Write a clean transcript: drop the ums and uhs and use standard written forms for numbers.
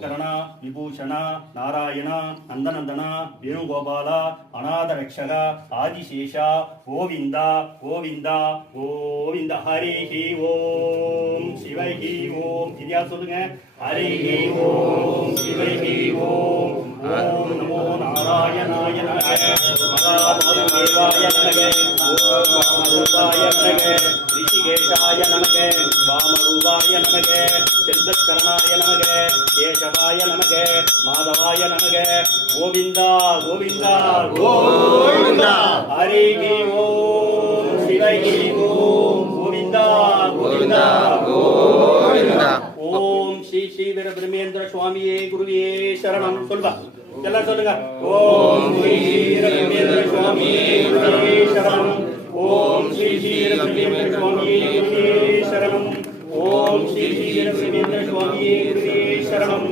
சங்கர்கரண விபூஷண நாராயண நந்தநந்தன வேணுகோபால அநாத ரக்ஷக ஆதிசேஷா கோவிந்தா கோவிந்தா கோவிந்த ஹரிஹி ஓம் சிவைஹி ஓம் இதையா சொல்லுங்க. ஹரிஹி ஓம் சிவைஹி ஓம் ஓம் நமோ நாராயணாய நமக மகாமேவாய நமக ஓம் வாமரூபாய நமக ரிஷிகேஷாய நமக வாமரூபாய நமக செல்வக்கரணாய நமக கேசவாய நமக மாதவாய நமக கோவிந்தா கோவிந்தா கோவிந்தா ஹரிஹி ஓம் சிவைஹி ஓம் கோவிந்தா கோவிந்தா கோவிந்தா. ஓம் ஸ்ரீ ஸ்ரீ வீர பிரம்மேந்திர சுவாமியே குருவே சரணம். சொல்வா எல்லாம் சொல்லுங்க. ஓம் ஸ்ரீ வீர பிரம்மேந்திர சுவாமியே குருவே சரணம். ஓம் ஸ்ரீ ஸ்ரீ வீர பிரம்மேந்திர சுவாமியே குருவே சரணம். ஓம் ஸ்ரீ ஸ்ரீ வீர பிரம்மேந்திர சுவாமியே குருவே சரணம்.